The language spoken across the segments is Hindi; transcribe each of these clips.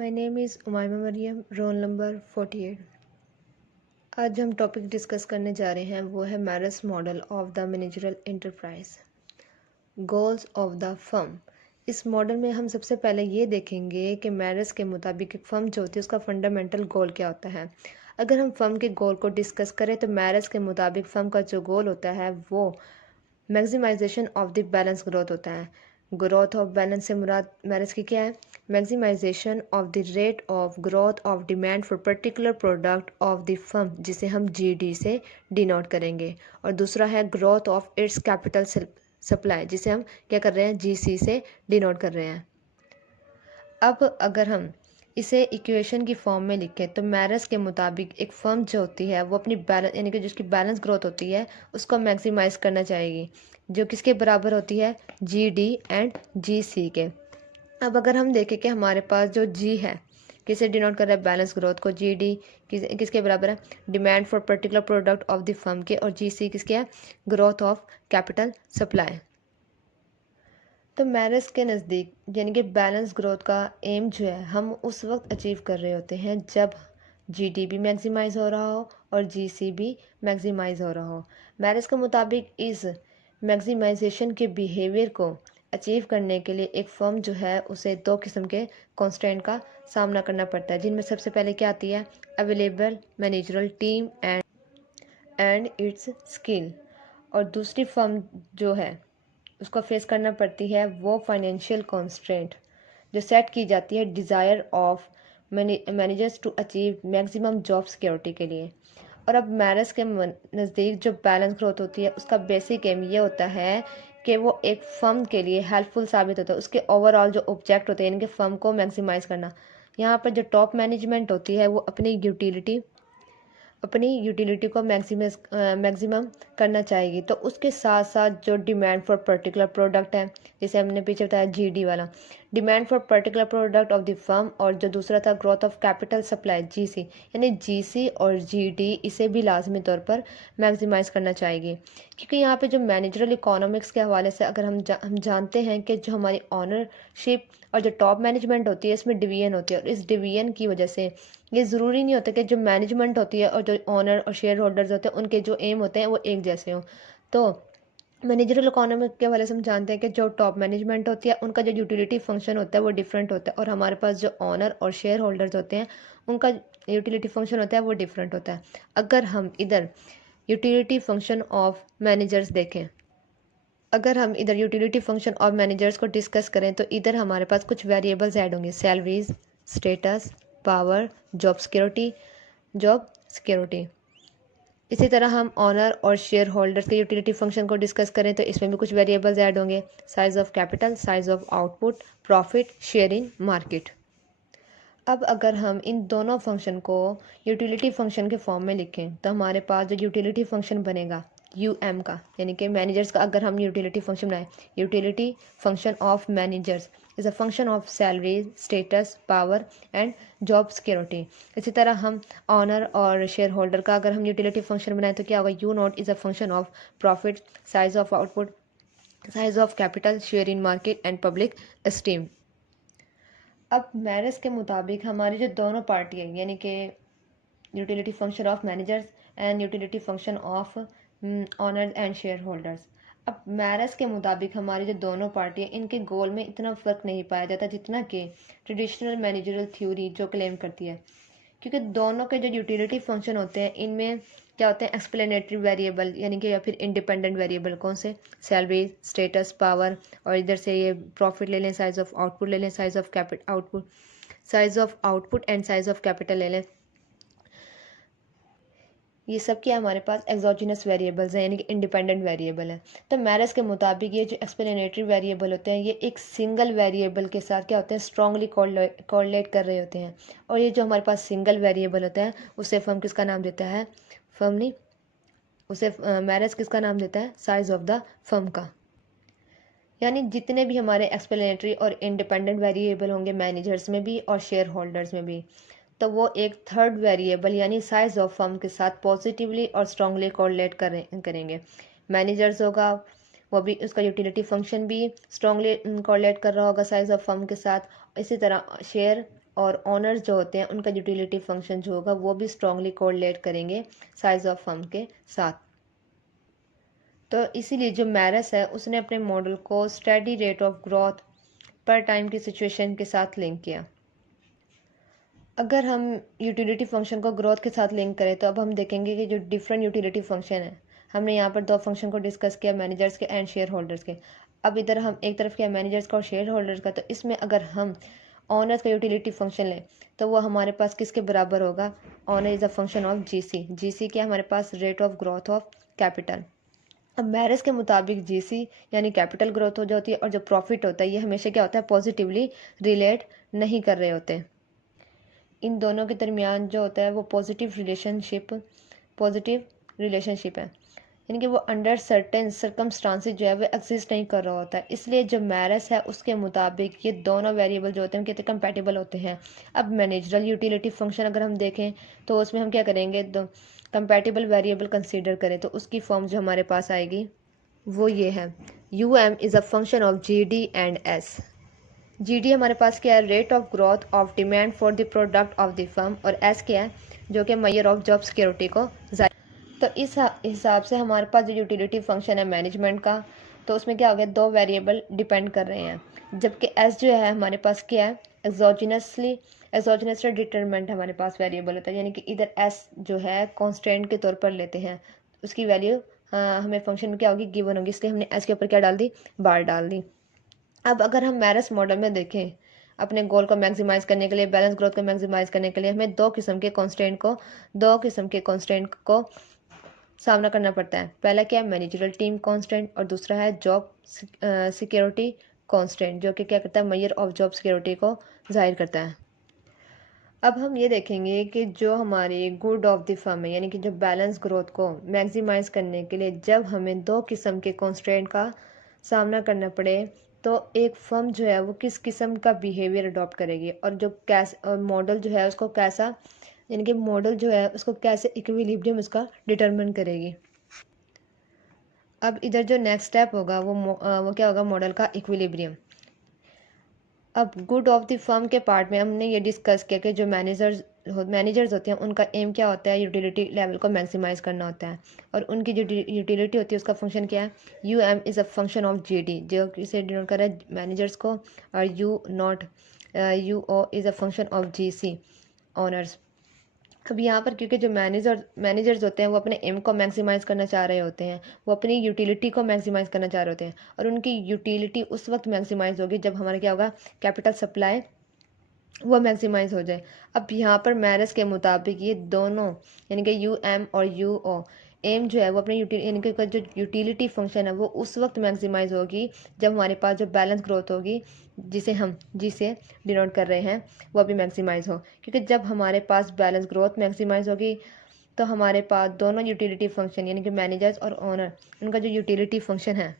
My name is Umaima Mariyam, roll number 48। आज जो हम टॉपिक डिस्कस करने जा रहे हैं वो है Marris model of the managerial enterprise, goals of the firm. इस मॉडल में हम सबसे पहले ये देखेंगे कि मैरस के मुताबिक एक फ़र्म जो होती है उसका फंडामेंटल गोल क्या होता है। अगर हम फ़र्म के गोल को डिस्कस करें तो मैरस के मुताबिक फ़र्म का जो गोल होता है वो maximisation of the balance growth होता है। ग्रोथ ऑफ बैलेंस से मुराद मैरस की क्या है? Maximisation of the rate of growth of demand for particular product of the firm, जिसे हम जीडी से डिनोट करेंगे। और दूसरा है growth of its capital supply, जिसे हम क्या कर रहे हैं? जीसी से डिनोट कर रहे हैं। अब अगर हम इसे इक्वेशन की फॉर्म में लिखें तो मैरस के मुताबिक एक फर्म जो होती है वो अपनी बैलेंस यानी कि जिसकी बैलेंस ग्रोथ होती है उसको मैक्सिमाइज करना चाहेगी, जो किसके बराबर होती है? जी डी एंड जी सी के। अब अगर हम देखें कि हमारे पास जो जी है किसे डिनोट कर रहा है? बैलेंस ग्रोथ को। जी डी किसके बराबर है? Demand for particular product of the firm के। और जी सी किसके है? Growth of capital supply. तो मैरस के नज़दीक यानी कि बैलेंस ग्रोथ का एम जो है हम उस वक्त अचीव कर रहे होते हैं जब जीडी भी मैक्सिमाइज हो रहा हो और जीसी भी मैक्सिमाइज हो रहा हो। मैरस के मुताबिक इस मैक्सिमाइजेशन के बिहेवियर को अचीव करने के लिए एक फर्म जो है उसे दो किस्म के कॉन्स्टेंट का सामना करना पड़ता है, जिनमें सबसे पहले क्या आती है? Available managerial team and it's skill. और दूसरी फर्म जो है उसको फेस करना पड़ती है वो फाइनेंशियल कॉन्स्ट्रेंट जो सेट की जाती है desire of managers to achieve maximum job security के लिए। और अब मैरस के नज़दीक जो बैलेंस ग्रोथ होती है उसका बेसिक एम ये होता है कि वो एक फर्म के लिए हेल्पफुल साबित होता है, उसके ओवरऑल जो ऑब्जेक्ट होते हैं यानी कि फर्म को मैक्सिमाइज करना। यहाँ पर जो टॉप मैनेजमेंट होती है वो अपनी यूटिलिटी को मैक्सिमम करना चाहेगी। तो उसके साथ साथ जो डिमांड फॉर पर्टिकुलर प्रोडक्ट है, जैसे हमने पीछे बताया जीडी वाला, demand for particular product of the firm, और जो दूसरा था growth of capital supply GC, यानी जीसी और जीडी इसे भी लाजमी तौर पर मैक्सिमाइज करना चाहेगी। क्योंकि यहाँ पे जो मैनेजरल इकोनॉमिक्स के हवाले से अगर हम जानते हैं कि जो हमारी ऑनरशिप और जो टॉप मैनेजमेंट होती है इसमें डिवीजन होती है, और इस डिवीजन की वजह से ये ज़रूरी नहीं होता कि जो मैनेजमेंट होती है और जो ओनर और शेयर होल्डर्स होते हैं उनके जो एम होते हैं वो एक जैसे हों। तो मैनेजरल इकोनॉमिक के वाले से हम जानते हैं कि जो टॉप मैनेजमेंट होती है उनका जो यूटिलिटी फंक्शन होता है वो डिफरेंट होता है, और हमारे पास जो ओनर और शेयर होल्डर्स होते हैं उनका यूटिलिटी फंक्शन होता है वो डिफरेंट होता है। अगर हम इधर यूटिलिटी फंक्शन ऑफ मैनेजर्स देखें, अगर हम इधर यूटिलिटी फंक्शन ऑफ मैनेजर्स को डिस्कस करें तो इधर हमारे पास कुछ वेरिएबल्स ऐड होंगे: salaries, status, power, job security. इसी तरह हम ऑनर और शेयर होल्डर्स के यूटिलिटी फंक्शन को डिस्कस करें तो इसमें भी कुछ वेरिएबल्स ऐड होंगे: size of capital, size of output, profit, share in market. अब अगर हम इन दोनों फंक्शन को यूटिलिटी फंक्शन के फॉर्म में लिखें तो हमारे पास जो यूटिलिटी फंक्शन बनेगा यूएम का, यानी कि मैनेजर्स का अगर हम यूटिलिटी फंक्शन बनाएं, utility function of managers is a function of salary, status, power and job security. इसी तरह हम ऑनर और शेयर होल्डर का अगर हम यूटिलिटी फंक्शन बनाएं तो क्या होगा? You not is a function of profit, size of output, size of capital, share in market and public esteem. अब मैरस के मुताबिक हमारी जो दोनों पार्टी है यानी कि utility function of managers and utility function of honours and share holders, अब मैरस के मुताबिक हमारी जो दोनों पार्टी है इनके गोल में इतना फ़र्क नहीं पाया जाता जितना कि ट्रेडिशनल मैनेजरल थ्योरी जो क्लेम करती है। क्योंकि दोनों के जो यूटिलिटी फंक्शन होते हैं इनमें क्या होते हैं? एक्सप्लेनेटरी वेरिएबल यानी कि या फिर इंडिपेंडेंट वेरिएबल। कौन से? सैलरी, स्टेटस, पावर, और इधर से ये प्रॉफिट ले लें, साइज ऑफ आउटपुट ले लें, size of output and size of capital ले लें। ये सब क्या हमारे पास एग्जोजिनस वेरिएबल्स हैं यानी कि इंडिपेंडेंट वेरिएबल है। तो मैरस के मुताबिक ये जो एक्सप्लेनेटरी वेरिएबल होते हैं ये एक सिंगल वेरिएबल के साथ क्या होते हैं? स्ट्रांगली कोरिलेट कर रहे होते हैं। और ये जो हमारे पास सिंगल वेरिएबल होता है उसे फर्म किसका नाम देता है? फर्म नहीं, उसे मैरस किसका नाम देता है? साइज ऑफ द फर्म का। यानी जितने भी हमारे एक्सप्लेनेटरी और इंडिपेंडेंट वेरिएबल होंगे मैनेजर्स में भी और शेयर होल्डर्स में भी, तो वो एक थर्ड वेरिएबल यानी साइज ऑफ फर्म के साथ पॉजिटिवली और स्ट्रांगली कोरिलेट करेंगे। मैनेजर्स होगा वो भी, उसका यूटिलिटी फंक्शन भी स्ट्रांगली कोरिलेट कर रहा होगा साइज ऑफ फर्म के साथ। इसी तरह शेयर और ऑनर्स जो होते हैं उनका यूटिलिटी फंक्शन जो होगा वो भी स्ट्रांगली कोरिलेट करेंगे साइज ऑफ फर्म के साथ। तो इसीलिए जो मैरस है उसने अपने मॉडल को स्टेडी रेट ऑफ ग्रोथ पर टाइम की सिचुएशन के साथ लिंक किया। अगर हम यूटिलिटी फंक्शन को ग्रोथ के साथ लिंक करें तो अब हम देखेंगे कि जो डिफरेंट यूटिलिटी फंक्शन है, हमने यहाँ पर दो फंक्शन को डिस्कस किया, मैनेजर्स के एंड शेयर होल्डर्स के। अब इधर हम एक तरफ किया मैनेजर्स का और शेयर होल्डर्स का, तो इसमें अगर हम ऑनर्स का यूटिलिटी फंक्शन लें तो वो हमारे पास किसके बराबर होगा? Owner is a function of GC. GC क्या हमारे पास? Rate of growth of capital. अब मैरस के मुताबिक जीसी यानी कैपिटल ग्रोथ हो जाती है और जो प्रॉफिट होता है ये हमेशा क्या होता है? पॉजिटिवली रिलेट नहीं कर रहे होते। इन दोनों के दरमियान जो होता है वो पॉजिटिव रिलेशनशिप है, यानी कि वो अंडर सर्टेन सर्कमस्टांसेस जो है वो एग्जिस्ट नहीं कर रहा होता है। इसलिए जो मैरस है उसके मुताबिक ये दोनों वेरिएबल जो होते हैं कितने कंपैटिबल होते हैं। अब मैनेजरल यूटिलिटी फंक्शन अगर हम देखें तो उसमें हम क्या करेंगे? दो कंपैटिबल वेरिएबल कंसीडर करें तो उसकी फॉर्म जो हमारे पास आएगी वो ये है, UM is a function of GD and S। GD हमारे पास क्या है? Rate of growth of demand for the product of the firm, और S क्या है? जो कि मेजर ऑफ जॉब सिक्योरिटी को। तो इस हिसाब से हमारे पास जो यूटिलिटी फंक्शन है मैनेजमेंट का, तो उसमें क्या हो गया? दो वेरिएबल डिपेंड कर रहे हैं, जबकि S जो है हमारे पास क्या है? एग्जोजनसली डिटरमिनेंट हमारे पास वेरिएबल होता है, यानी कि इधर S जो है कॉन्स्टेंट के तौर पर लेते हैं, उसकी वैल्यू हमें फंक्शन में क्या होगी? गिवन होगी, इसलिए हमने S के ऊपर क्या डाल दी? बार डाल दी। अब अगर हम मैरस मॉडल में देखें, अपने गोल को मैक्सिमाइज करने के लिए, बैलेंस ग्रोथ को मैक्सिमाइज करने के लिए हमें दो किस्म के कॉन्स्टेंट को सामना करना पड़ता है। पहला क्या है? मैनेजरल टीम कॉन्स्टेंट, और दूसरा है जॉब सिक्योरिटी कॉन्स्टेंट, जो कि क्या करता है? मेजर ऑफ जॉब सिक्योरिटी को जाहिर करता है। अब हम ये देखेंगे कि जो हमारी गुड ऑफ द फर्म है, यानी कि जो बैलेंस ग्रोथ को मैक्सिमाइज करने के लिए जब हमें दो किस्म के कॉन्स्टेंट का सामना करना पड़े तो एक फर्म जो है वो किस किस्म का बिहेवियर अडॉप्ट करेगी, और जो कैसे मॉडल जो है उसको कैसा, यानी कि मॉडल जो है उसको कैसे इक्विलिब्रियम उसका डिटरमिन करेगी। अब इधर जो नेक्स्ट स्टेप होगा वो क्या होगा? मॉडल का इक्विलिब्रियम। अब गुड ऑफ द फर्म के पार्ट में हमने ये डिस्कस किया कि जो मैनेजर्स होते हैं उनका एम क्या होता है? यूटिलिटी लेवल को मैक्सिमाइज करना होता है, और उनकी जो यूटिलिटी होती है उसका फंक्शन क्या है? UM is a function of GD, जो किसे डिनोट कर रहा है? मैनेजर्स को, और UO is a function of GC, honours. अब यहाँ पर क्योंकि जो मैनेजर्स होते हैं वो अपने एम को मैक्सिमाइज करना चाह रहे होते हैं, वो अपनी यूटिलिटी को मैक्सिमाइज करना चाह रहे होते हैं, और उनकी यूटिलिटी उस वक्त मैक्सिमाइज होगी जब हमारा क्या होगा? कैपिटल सप्लाई वो मैक्सिमाइज हो जाए। अब यहाँ पर मैरस के मुताबिक ये दोनों, यानी कि UM और UO, एम जो है वो अपने यानी कि जो यूटिलिटी फंक्शन है वो उस वक्त मैक्सिमाइज होगी जब हमारे पास जो बैलेंस ग्रोथ होगी, जिसे हम जिसे डिनोट कर रहे हैं, वो भी मैक्सिमाइज हो। क्योंकि जब हमारे पास बैलेंस ग्रोथ मैक्सिमाइज होगी तो हमारे पास दोनों यूटिलिटी फंक्शन, यानी कि मैनेजर्स और ओनर, उनका जो यूटिलिटी फंक्शन है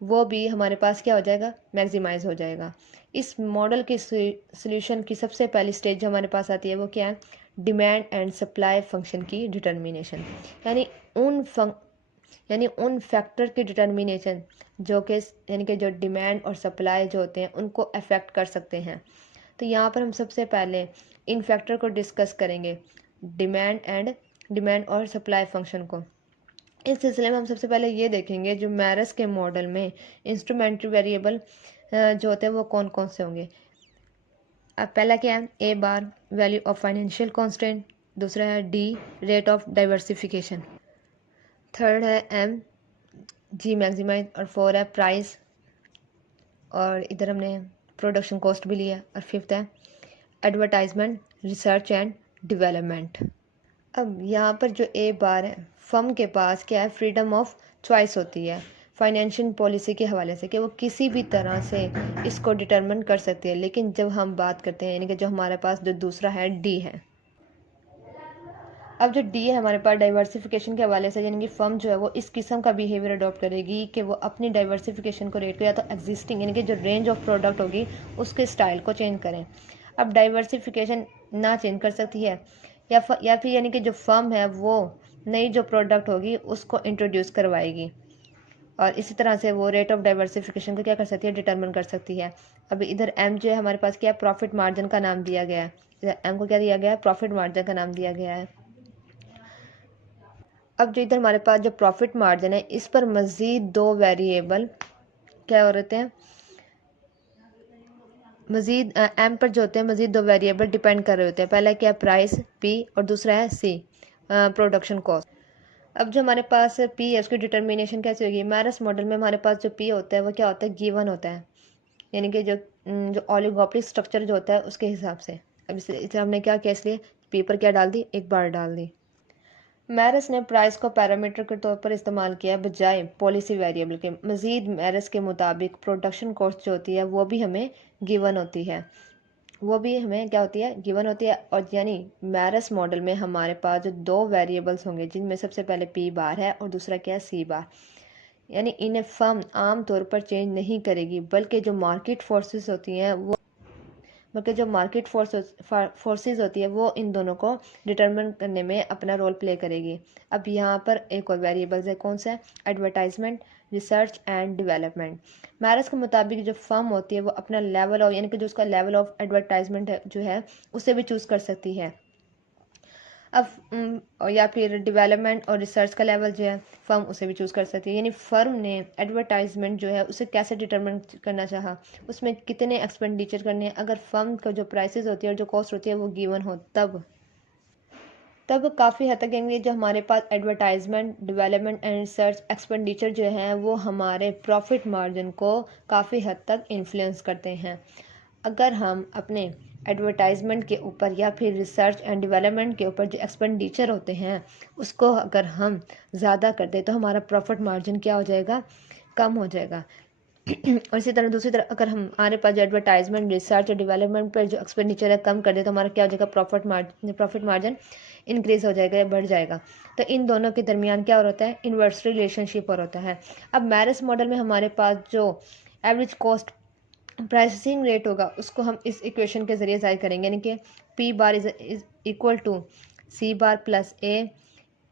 वो भी हमारे पास क्या हो जाएगा? मैक्सिमाइज हो जाएगा। इस मॉडल के सोल्यूशन की सबसे पहली स्टेज जो हमारे पास आती है वो क्या है? डिमांड एंड सप्लाई फंक्शन की डिटर्मिनेशन, यानी उन फैक्टर की डिटर्मिनेशन जो कि यानी कि जो डिमांड और सप्लाई जो होते हैं उनको अफेक्ट कर सकते हैं। तो यहाँ पर हम सबसे पहले इन फैक्टर को डिस्कस करेंगे, डिमांड और सप्लाई फंक्शन को। इस सिलसिले में हम सबसे पहले ये देखेंगे जो मैरस के मॉडल में इंस्ट्रूमेंटरी वेरिएबल जो होते हैं वो कौन कौन से होंगे। अब पहला क्या है? A bar value of financial constant, दूसरा है D rate of diversification, third है M G मैक्सिमाइज, और 4 है प्राइस, और इधर हमने प्रोडक्शन कॉस्ट भी लिया, और 5th है एडवर्टाइजमेंट रिसर्च एंड डेवलपमेंट। अब यहाँ पर जो A बार है, फर्म के पास क्या है? फ्रीडम ऑफ चॉइस होती है फाइनेंशियल पॉलिसी के हवाले से कि वो किसी भी तरह से इसको डिटरमिन कर सकती है। लेकिन जब हम बात करते हैं, यानी कि जो हमारे पास जो दूसरा है D है, अब जो D है हमारे पास डाइवर्सिफिकेशन के हवाले से, यानी कि फर्म जो है वो इस किस्म का बिहेवियर अडॉप्ट करेगी कि वो अपनी डाइवर्सिफिकेशन को रेट को या तो एग्जिस्टिंग, यानी कि जो रेंज ऑफ प्रोडक्ट होगी उसके स्टाइल को चेंज करें। अब डाइवर्सिफिकेशन ना चेंज कर सकती है या फिर यानी कि जो फर्म है वो नई जो प्रोडक्ट होगी उसको इंट्रोड्यूस करवाएगी। और इसी तरह से वो रेट ऑफ डाइवर्सिफिकेशन को क्या कर सकती है, डिटरमिन कर सकती है। अभी इधर एम जो है हमारे पास क्या है, प्रॉफिट मार्जिन का नाम दिया गया है। इधर एम को क्या दिया गया है, प्रॉफिट मार्जिन का नाम दिया गया है। अब जो इधर हमारे पास जो प्रॉफिट मार्जिन है, इस पर मज़ीद दो वेरिएबल क्या हो रहे हैं, मज़ीद एम पर जो होते हैं मज़ीद दो वेरिएबल डिपेंड कर रहे होते हैं। पहला क्या है, प्राइस पी, और दूसरा है सी, प्रोडक्शन कॉस्ट। अब जो हमारे पास पी है उसकी डिटर्मिनेशन कैसे होगी, मैरस मॉडल में हमारे पास जो पी होता है वो क्या होता है, गिवन होता है, यानी कि जो ऑलिगोपोली स्ट्रक्चर जो होता है उसके हिसाब से। अब इसे हमने क्या किया, इसलिए पी पर क्या डाल दी, एक बार डाल दी। मैरस ने प्राइस को पैरामीटर के तौर पर इस्तेमाल किया बजाय पॉलिसी वेरिएबल के। मज़ीद मैरस के मुताबिक प्रोडक्शन कॉस्ट जो होती है वो भी हमें गिवन होती है, वो भी हमें क्या होती है, गिवन होती है। और यानी मैरस मॉडल में हमारे पास जो दो वेरिएबल्स होंगे जिनमें सबसे पहले पी बार है और दूसरा क्या है, सी बार, यानी इन्हें फर्म आम तौर पर चेंज नहीं करेगी, बल्कि जो मार्केट फोर्सेस होती हैं वो, बल्कि जो मार्केट फोर्सेस होती है वो इन दोनों को डिटरमिन करने में अपना रोल प्ले करेगी। अब यहाँ पर एक और वेरिएबल्स है, कौन सा है, एडवर्टाइजमेंट, रिसर्च एंड डेवलपमेंट। मैरस के मुताबिक जो फर्म होती है वो अपना लेवल ऑफ, यानी कि जो उसका लेवल ऑफ एडवर्टाइजमेंट है जो है उसे भी चूज़ कर सकती है। अब या फिर डेवलपमेंट और रिसर्च का लेवल जो है फर्म उसे भी चूज़ कर सकती है। यानी फर्म ने एडवर्टाइजमेंट जो है उसे कैसे डिटरमिन करना चाहा, उसमें कितने एक्सपेंडिचर करने हैं। अगर फर्म का जो प्राइसेस होती है और जो कॉस्ट होती है वो गिवन हो तब काफ़ी हद तक कहेंगे जो हमारे पास advertisement, development and research expenditure जो हैं वो हमारे प्रॉफिट मार्जिन को काफ़ी हद तक इन्फ्लुएंस करते हैं। अगर हम अपने एडवर्टाइजमेंट के ऊपर या फिर रिसर्च एंड डेवलपमेंट के ऊपर जो एक्सपेंडिचर होते हैं उसको अगर हम ज़्यादा कर दें तो हमारा प्रॉफिट मार्जिन क्या हो जाएगा, कम हो जाएगा। और इसी तरह दूसरी तरफ अगर हमारे पास जो एडवर्टाइजमेंट, रिसर्च और डेवलपमेंट पर जो एक्सपेंडिचर है कम कर दे तो हमारा क्या हो जाएगा, प्रॉफिट मार्जिन इंक्रीज़ हो जाएगा या बढ़ जाएगा। तो इन दोनों के दरमियान क्या और होता है, इन्वर्स रिलेशनशिप और होता है। अब मैरस मॉडल में हमारे पास जो एवरेज कॉस्ट प्राइसिंग रेट होगा उसको हम इस इक्वेशन के ज़रिए ज़ाहिर करेंगे, यानी कि P bar is equal to C bar plus A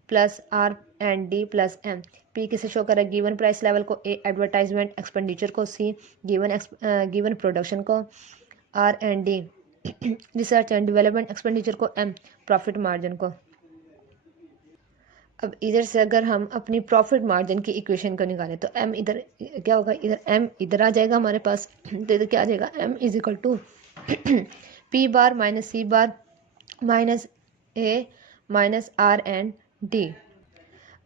plus R and D plus M. P किसे शो कर रहा है, गिवन प्राइस लेवल को, ए एडवर्टाइजमेंट एक्सपेंडिचर को, सी गिवन प्रोडक्शन को, R and D research and development expenditure को, एम प्रॉफिट मार्जिन को। अब इधर से अगर हम अपनी प्रॉफिट मार्जिन की इक्वेशन को निकालें तो एम इधर क्या होगा, इधर एम इधर आ जाएगा हमारे पास, तो इधर क्या आ जाएगा, M is equal to P bar minus C bar minus A minus R and D.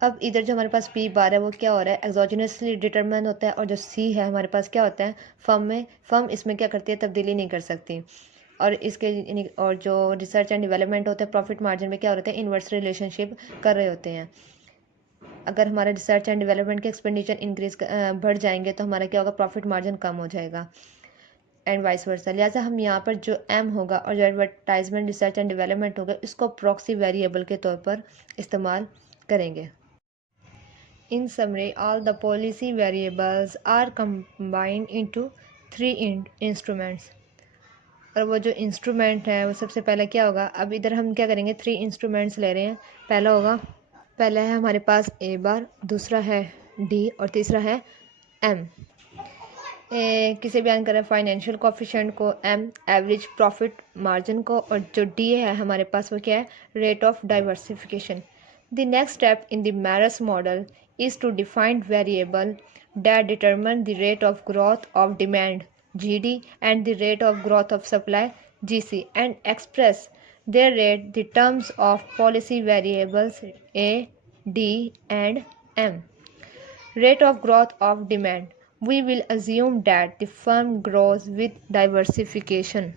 अब इधर जो हमारे पास पी बार है वो क्या हो रहा है, एक्सोजेनसली डिटरमिन होता है, और जो सी है हमारे पास क्या होता है, फर्म इसमें क्या करती है, तब्दीली नहीं कर सकती। और इसके और जो रिसर्च एंड डेवलपमेंट होता है प्रॉफिट मार्जिन में क्या होता है, इन्वर्स रिलेशनशिप कर रहे होते हैं। अगर हमारा रिसर्च एंड डेवलपमेंट के एक्सपेंडिचर बढ़ जाएंगे तो हमारा क्या होगा, प्रॉफिट मार्जिन कम हो जाएगा, एंड वाइस वर्सा। लिहाजा हम यहाँ पर जो एम होगा और जो एडवर्टाइजमेंट, रिसर्च एंड डेवलपमेंट होगा इसको प्रॉक्सी वेरिएबल के तौर पर इस्तेमाल करेंगे। In summary, all the policy variables are combined into three instruments. और वो जो इंस्ट्रूमेंट है वो सबसे पहले क्या होगा, अब इधर हम क्या करेंगे, थ्री इंस्ट्रूमेंट्स ले रहे हैं। पहला है हमारे पास ए बार, दूसरा है डी और तीसरा है एम। किसे बयान करें, फाइनेंशियल कोफिशिएंट को, एम एवरेज प्रॉफिट मार्जिन को, और जो डी है हमारे पास वो क्या है, rate of diversification. The next step in the Maris model is to define variable that determine the rate of growth of demand GD and the rate of growth of supply GC, and express their rate the terms of policy variables A, D and M. Rate of growth of demand. We will assume that the firm grows with diversification.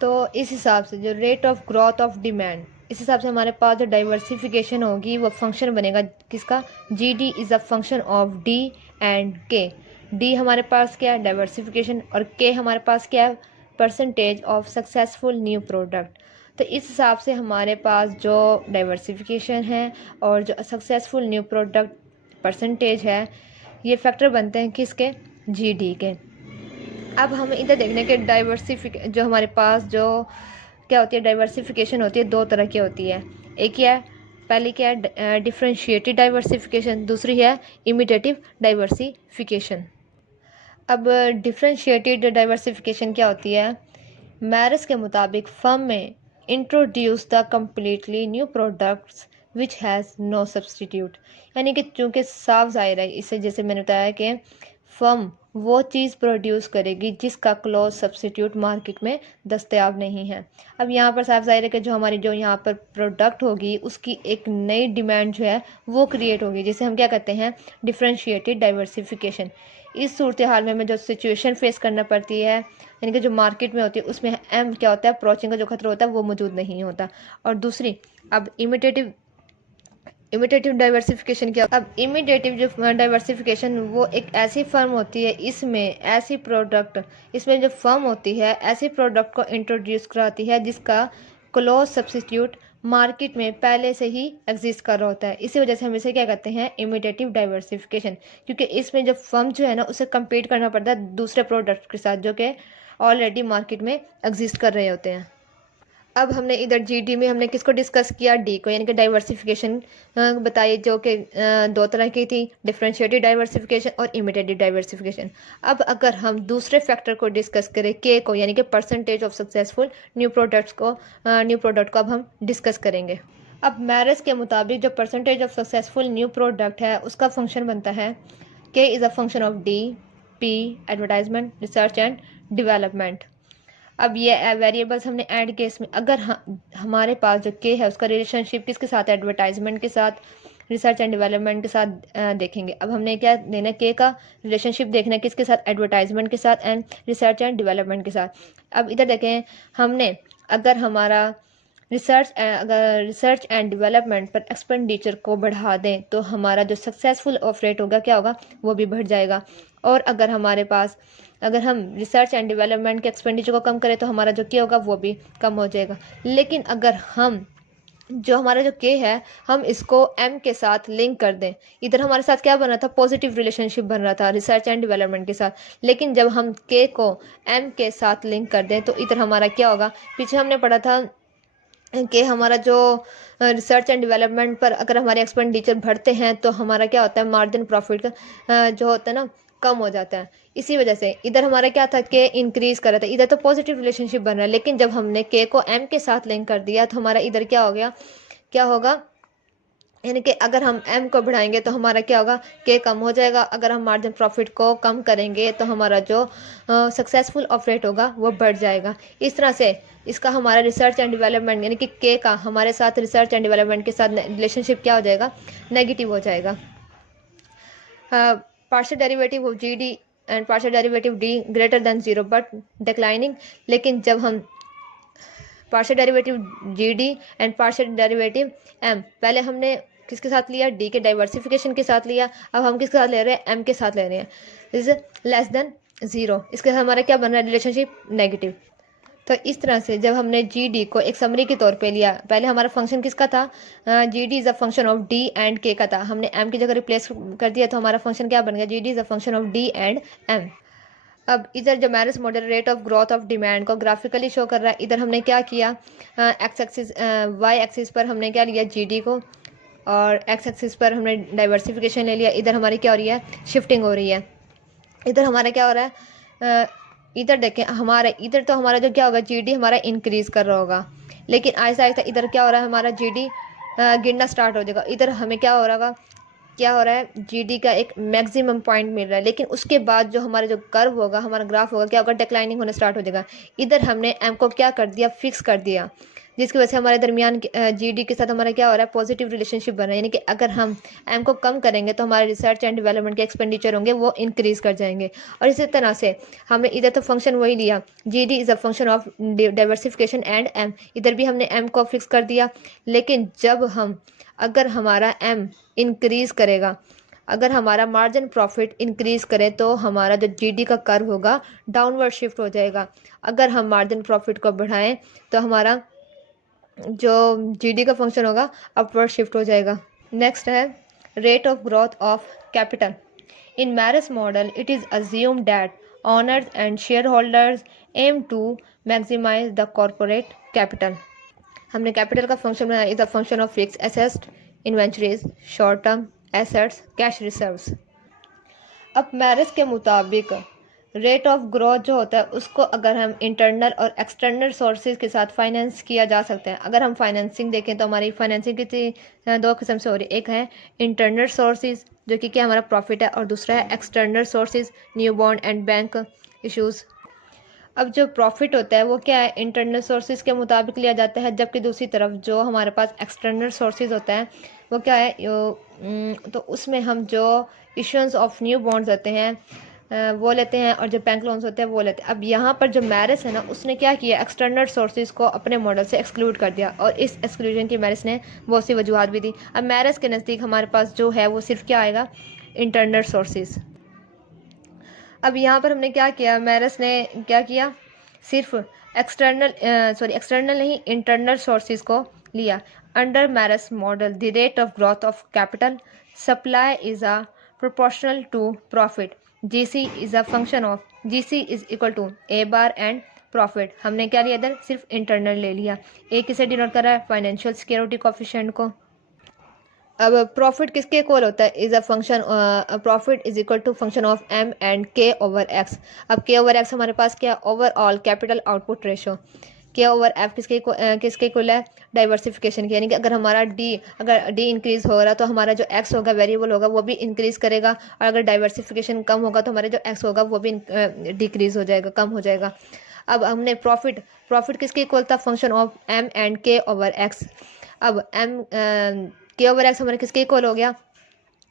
तो इस हिसाब से जो rate of growth of demand, इस हिसाब से हमारे पास जो डाइवर्सिफिकेशन होगी वो फंक्शन बनेगा किसका, जी D is a function of D and के। डी हमारे पास क्या है, डाइवर्सिफिकेशन, और के हमारे पास क्या है, percentage of successful new product. तो इस हिसाब से हमारे पास जो डाइवर्सिफिकेशन है और जो सक्सेसफुल न्यू प्रोडक्ट परसेंटेज है ये फैक्टर बनते हैं किसके, जी डी के। अब हम इधर देखने के जो हमारे पास जो क्या होती है, डाइवर्सिफिकेशन होती है दो तरह की होती है। एक क्या है, पहली क्या है, डिफरेंशिएटेड डाइवर्सिफिकेशन, दूसरी है इमिटेटिव डाइवर्सिफिकेशन। अब डिफरेंशिएटेड डाइवर्सिफिकेशन क्या होती है? मैरिस के मुताबिक फर्म में introduce the completely new products which has no substitute, यानी कि चूँकि साफ ज़ाहिर है इससे, जैसे मैंने बताया कि फर्म वो चीज़ प्रोड्यूस करेगी जिसका क्लोज सब्सटीट्यूट मार्केट में दस्तयाब नहीं है। अब यहाँ पर साफ ज़ाहिर है कि जो हमारी जो यहाँ पर प्रोडक्ट होगी उसकी एक नई डिमांड जो है वो क्रिएट होगी, जिसे हम क्या कहते हैं, डिफरेंशिएटेड डाइवर्सिफिकेशन। इस सूरत हाल में हमें जो सिचुएशन फेस करना पड़ती है, यानी कि जो मार्केट में होती है, उसमें एम क्या होता है, अप्रोचिंग का जो खतरा होता है वो मौजूद नहीं होता। और दूसरी, अब इमिटेटिव डाइवर्सिफिकेशन क्या? अब इमिटेटिव जो डाइवर्सिफिकेशन वो एक ऐसी फर्म होती है, इसमें जो फर्म होती है ऐसी प्रोडक्ट को इंट्रोड्यूस कराती है जिसका क्लोज सब्स्टिट्यूट मार्केट में पहले से ही एग्जिस्ट कर रहा होता है। इसी वजह से हम इसे क्या कहते हैं, इमिटेटिव डाइवर्सिफिकेशन, क्योंकि इसमें जो फर्म जो है ना उसे कम्पीट करना पड़ता है दूसरे प्रोडक्ट के साथ जो कि ऑलरेडी मार्केट में एग्जिस्ट कर रहे होते हैं। अब हमने इधर जीडी में हमने किसको डिस्कस किया, डी को, यानी कि डाइवर्सिफिकेशन बताइए, जो कि दो तरह की थी, डिफरेंशिएटेड डाइवर्सिफिकेशन और इमिटेटिव डाइवर्सिफिकेशन। अब अगर हम दूसरे फैक्टर को डिस्कस करें, के को, यानी कि percentage of successful new product को अब हम डिस्कस करेंगे। अब मैरिस के मुताबिक जो percentage of successful new product है उसका फंक्शन बनता है के is a function of D, P, advertisement, research and development. अब ये वेरिएबल्स हमने एंड केस में, अगर हमारे पास जो के है उसका रिलेशनशिप किसके साथ है, एडवर्टाइजमेंट के साथ, रिसर्च एंड डेवलपमेंट के साथ देखेंगे। अब हमने क्या देना, के का रिलेशनशिप देखना है किसके साथ, एडवर्टाइजमेंट के साथ एंड रिसर्च एंड डेवलपमेंट के साथ। अब इधर देखें, हमने अगर हमारा रिसर्च एंड डेवलपमेंट पर एक्सपेंडिचर को बढ़ा दें तो हमारा जो सक्सेसफुल ऑफ रेट होगा क्या होगा, वो भी बढ़ जाएगा। और अगर हम रिसर्च एंड डेवलपमेंट के एक्सपेंडिचर को कम करें तो हमारा जो के होगा वो भी कम हो जाएगा। लेकिन अगर हम जो हमारा जो के है हम इसको एम के साथ लिंक कर दें, इधर हमारे साथ क्या बन रहा था, पॉजिटिव रिलेशनशिप बन रहा था रिसर्च एंड डेवलपमेंट के साथ, लेकिन जब हम के को एम के साथ लिंक कर दें तो इधर हमारा क्या होगा, पीछे हमने पढ़ा था कि हमारा जो रिसर्च एंड डेवलपमेंट पर अगर हमारे एक्सपेंडिचर बढ़ते हैं तो हमारा क्या होता है, मार्जिन प्रॉफिट का जो होता है ना कम हो जाता है। इसी वजह से इधर हमारा क्या था, के इंक्रीज कर रहा था, इधर तो पॉजिटिव रिलेशनशिप बन रहा है, लेकिन जब हमने के को एम के साथ लिंक कर दिया तो हमारा इधर क्या हो गया, क्या होगा, यानी कि अगर हम एम को बढ़ाएंगे तो हमारा क्या होगा, के कम हो जाएगा। अगर हम मार्जिन प्रॉफिट को कम करेंगे तो हमारा जो सक्सेसफुल ऑफ रेट होगा वो बढ़ जाएगा। इस तरह से इसका हमारा रिसर्च एंड डेवलपमेंट, यानी कि के का हमारे साथ रिसर्च एंड डेवलपमेंट के साथ रिलेशनशिप क्या हो जाएगा, नेगेटिव हो जाएगा। Partial derivative of G D and partial derivative D greater than zero but declining, लेकिन जब हम partial derivative G D and partial derivative M, पहले हमने किसके साथ लिया, डी के डाइवर्सिफिकेशन के साथ लिया, अब हम किसके साथ ले रहे हैं, एम के साथ ले रहे हैं, इज लेस देन जीरो, इसके साथ हमारा क्या बन रहा है, रिलेशनशिप नेगेटिव। तो इस तरह से जब हमने जी डी को एक समरी के तौर पे लिया, पहले हमारा फंक्शन किसका था, जी D is a function of D and के का था, हमने एम की जगह रिप्लेस कर दिया तो हमारा फंक्शन क्या बन गया, G D is a function of D and M. अब इधर जो Marris model rate of growth of demand को ग्राफिकली शो कर रहा है, इधर हमने क्या किया, एक्स एक्सिस वाई एक्सिस पर हमने क्या लिया, जी डी को, और एक्स एक्सिस पर हमने डाइवर्सिफिकेशन ले लिया। इधर हमारी क्या हो रही है, शिफ्टिंग हो रही है। इधर हमारा क्या हो रहा है, इधर देखें, इधर तो हमारा जो क्या होगा, जीडी हमारा इंक्रीज कर रहा होगा, लेकिन आहिस्ता आहिस्ता इधर क्या हो रहा है, हमारा जीडी गिरना स्टार्ट हो जाएगा। इधर हमें क्या हो रहा है, जीडी का एक मैक्सिमम पॉइंट मिल रहा है, लेकिन उसके बाद जो हमारा जो कर्व होगा, हमारा ग्राफ होगा, क्या होगा, डिक्लाइनिंग होना स्टार्ट हो जाएगा। इधर हमने एम को क्या कर दिया, फिक्स कर दिया, जिसकी वजह से हमारे दरमियान जीडी के साथ हमारा क्या हो रहा है, पॉजिटिव रिलेशनशिप बन रहा है, यानी कि अगर हम एम को कम करेंगे तो हमारे रिसर्च एंड डेवलपमेंट के एक्सपेंडिचर होंगे वो इंक्रीज कर जाएंगे। और इसी तरह से हमने इधर तो फंक्शन वही लिया, G D is a function of diversification and M, इधर भी हमने एम को फिक्स कर दिया, लेकिन अगर हमारा एम इंक्रीज करेगा, अगर हमारा मार्जिन प्रॉफिट इंक्रीज करे तो हमारा जो जीडी का कर्व होगा डाउनवर्ड शिफ्ट हो जाएगा। अगर हम मार्जिन प्रॉफिट को बढ़ाएं तो हमारा जो जीडी का फंक्शन होगा अपवर्ड शिफ्ट हो जाएगा। नेक्स्ट है rate of growth of capital. In Marris model it is assumed that owners and share holders aim to maximize the corporate capital. हमने कैपिटल का फंक्शन बनाया, is a function of fix assets, inventories, short term assets, cash reserves. अब मैरिज के मुताबिक रेट ऑफ ग्रोथ जो होता है उसको अगर हम इंटरनल और एक्सटर्नल सोर्सेज के साथ फाइनेंस किया जा सकता है। अगर हम फाइनेंसिंग देखें तो हमारी फाइनेंसिंग कितनी दो किस्म से हो रही है। एक है इंटरनल सोर्सेज जो कि क्या हमारा प्रॉफिट है, और दूसरा है external sources, new bond and bank issues. अब जो प्रॉफिट होता है वो क्या है, इंटरनल सोर्सेज के मुताबिक लिया जाता है, जबकि दूसरी तरफ जो हमारे पास एक्सटर्नल सोर्सेज होता है वो क्या है, तो उसमें हम जो इशुएंस ऑफ न्यू बॉन्ड्स होते हैं वो लेते हैं, और जो बैंक लोन्स होते हैं वो लेते हैं। अब यहाँ पर जो मैरिज है ना, उसने क्या किया, एक्सटर्नल सोर्सेज को अपने मॉडल से एक्सक्लूड कर दिया, और इस एक्सक्लूजन की मैरिज ने बहुत सी वजूहत भी दी। अब मैरिज के नज़दीक हमारे पास जो है वो सिर्फ क्या आएगा, इंटरनल सोर्सेज। अब यहाँ पर हमने क्या किया, मैरिज ने क्या किया, सिर्फ एक्सटर्नल नहीं, इंटरनल सोर्सेज को लिया। Under Marris model the rate of growth of capital supply is a proportional to profit, GC is a function of, GC is equal to A bar and profit. हमने क्या लिया इधर, सिर्फ इंटरनल ले लिया। ए किसे डिनोट कर रहा है, फाइनेंशियल सिक्योरिटी कोएफिशिएंट को। अब प्रॉफिट किसके इक्वल होता है, is a function, profit is equal to function of M and K over X. अब के ओवर एक्स हमारे पास क्या, overall capital output ratio. K over F किसके इक्वल है, डाइवर्सिफिकेशन की, यानी कि अगर हमारा अगर डी इंक्रीज हो रहा तो हमारा जो एक्स होगा वेरिएबल होगा वो भी इंक्रीज करेगा, और अगर डाइवर्सिफिकेशन कम होगा तो हमारा जो एक्स होगा वो भी डिक्रीज हो जाएगा, कम हो जाएगा। अब हमने प्रॉफिट किसके इक्वल था, function of M and K over X. अब एम के ओवर एक्स हमारे किसके इक्वल हो गया,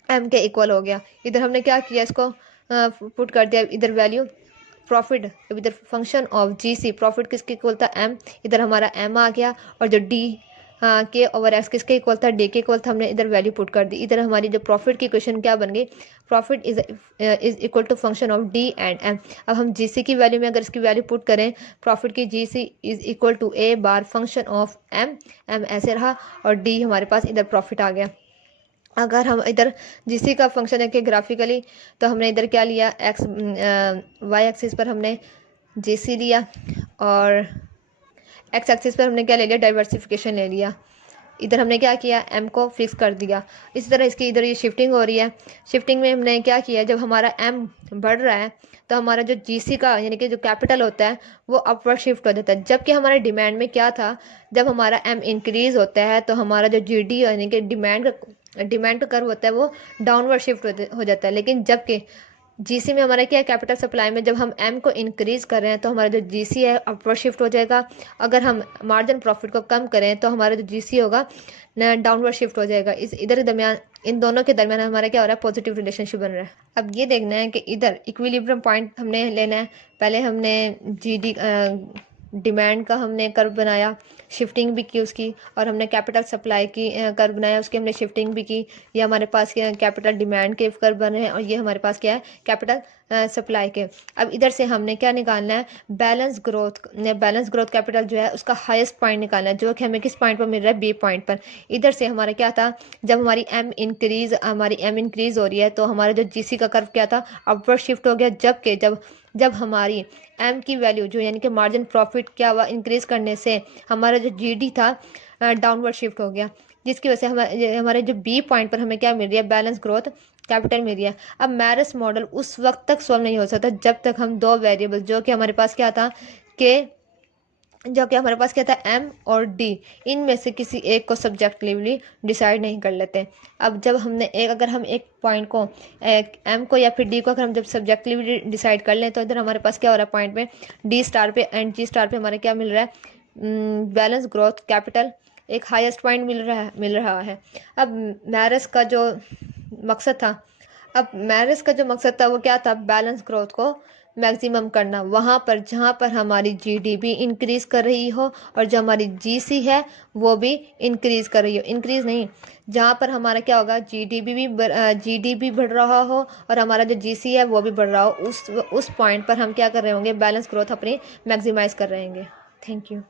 एम के इक्वल हो गया। इधर हमने क्या किया, इसको पुट कर दिया इधर वैल्यू प्रॉफिट, इधर function of G C, profit किसके इक्वल था, एम, इधर हमारा एम आ गया, और जो डी के ओवर एक्स किसके इक्वल था, डी के इक्वल था, हमने इधर वैल्यू पुट कर दी। इधर हमारी जो प्रॉफिट की इक्वेशन क्या बन गई, profit is equal to function of D and M. अब हम जी सी की वैल्यू में अगर इसकी वैल्यू पुट करें, प्रॉफिट की G C is equal to A bar function of M, M ऐसे रहा, और डी हमारे पास इधर प्रॉफिट आ गया। अगर हम इधर जीसी का फंक्शन है कि ग्राफिकली, तो हमने इधर क्या लिया, वाई एक्सिस पर हमने जीसी लिया, और एक्स एक्सिस पर हमने क्या ले लिया, डाइवर्सिफिकेशन ले लिया। इधर हमने क्या किया, एम को फिक्स कर दिया। इसी तरह इसकी इधर ये शिफ्टिंग हो रही है। शिफ्टिंग में हमने क्या किया, जब हमारा एम बढ़ रहा है तो हमारा जो जीसी का यानी कि जो कैपिटल होता है वो अपवर्ड शिफ्ट हो जाता है, जबकि हमारे डिमांड में क्या था, जब हमारा एम इंक्रीज होता है तो हमारा जो जीडी यानी कि डिमांड का कर्व होता है वो डाउनवर्ड शिफ्ट हो जाता है। लेकिन जबकि जीसी में हमारा क्या है, कैपिटल सप्लाई में जब हम एम को इंक्रीज कर रहे हैं तो हमारा जो जीसी है अपवर्ड शिफ्ट हो जाएगा। अगर हम मार्जिन प्रॉफिट को कम करें तो हमारा जो जीसी होगा डाउनवर्ड शिफ्ट हो जाएगा। इधर दरमियान, इन दोनों के दरमियान हमारा क्या हो रहा है, पॉजिटिव रिलेशनशिप बन रहा है। अब ये देखना है कि इधर इक्विलिब्रियम पॉइंट हमने लेना है। पहले हमने जीडी डिमांड का हमने कर्व बनाया, शिफ्टिंग भी की उसकी, और हमने कैपिटल सप्लाई की कर्व बनाया, उसकी हमने शिफ्टिंग भी की। ये हमारे पास कैपिटल डिमांड के कर्व बने हैं, और ये हमारे पास क्या है, कैपिटल सप्लाई के। अब इधर से हमने क्या निकालना है, बैलेंस ग्रोथ कैपिटल जो है उसका हाईएस्ट पॉइंट निकालना है, जो कि हमें किस पॉइंट पर मिल रहा है, बी पॉइंट पर। इधर से हमारा क्या था, जब हमारी एम इंक्रीज हो रही है तो हमारा जो जीसी का कर्व क्या था, अपवर्ड शिफ्ट हो गया। जबकि जब हमारी एम की वैल्यू जो यानी कि मार्जिन प्रॉफिट क्या हुआ, इंक्रीज करने से हमारा जो जीडी था डाउनवर्ड शिफ्ट हो गया, जिसकी वजह से हमारे जो बी पॉइंट पर हमें क्या मिल रही है, बैलेंस ग्रोथ कैपिटल मिल रही है। अब मैरिज मॉडल उस वक्त तक सॉल्व नहीं हो सकता जब तक हम दो वेरिएबल जो कि हमारे पास क्या था, एम और डी, इनमें से किसी एक को सब्जेक्टिवली डिसाइड नहीं कर लेते। अब जब हमने अगर हम एक पॉइंट को एम को या फिर डी को अगर हम जब सब्जेक्टिवली डिसाइड कर लें तो इधर हमारे पास क्या हो रहा है, पॉइंट पे डी स्टार पे एंड जी स्टार पे हमारे क्या मिल रहा है, बैलेंस ग्रोथ कैपिटल एक हाईएस्ट पॉइंट मिल रहा है। अब मैरिज का जो मकसद था वो क्या था, बैलेंस ग्रोथ को मैक्सिमम करना, वहाँ पर जहाँ पर हमारी जीडीपी इंक्रीज कर रही हो और जो हमारी जीसी है वो भी इंक्रीज कर रही हो, इंक्रीज नहीं, जहाँ पर हमारा क्या होगा, जीडीपी बढ़ रहा हो और हमारा जो जीसी है वो भी बढ़ रहा हो, उस पॉइंट पर हम क्या कर रहे होंगे, बैलेंस ग्रोथ अपनी मैक्सिमाइज कर रहे होंगे। Thank you.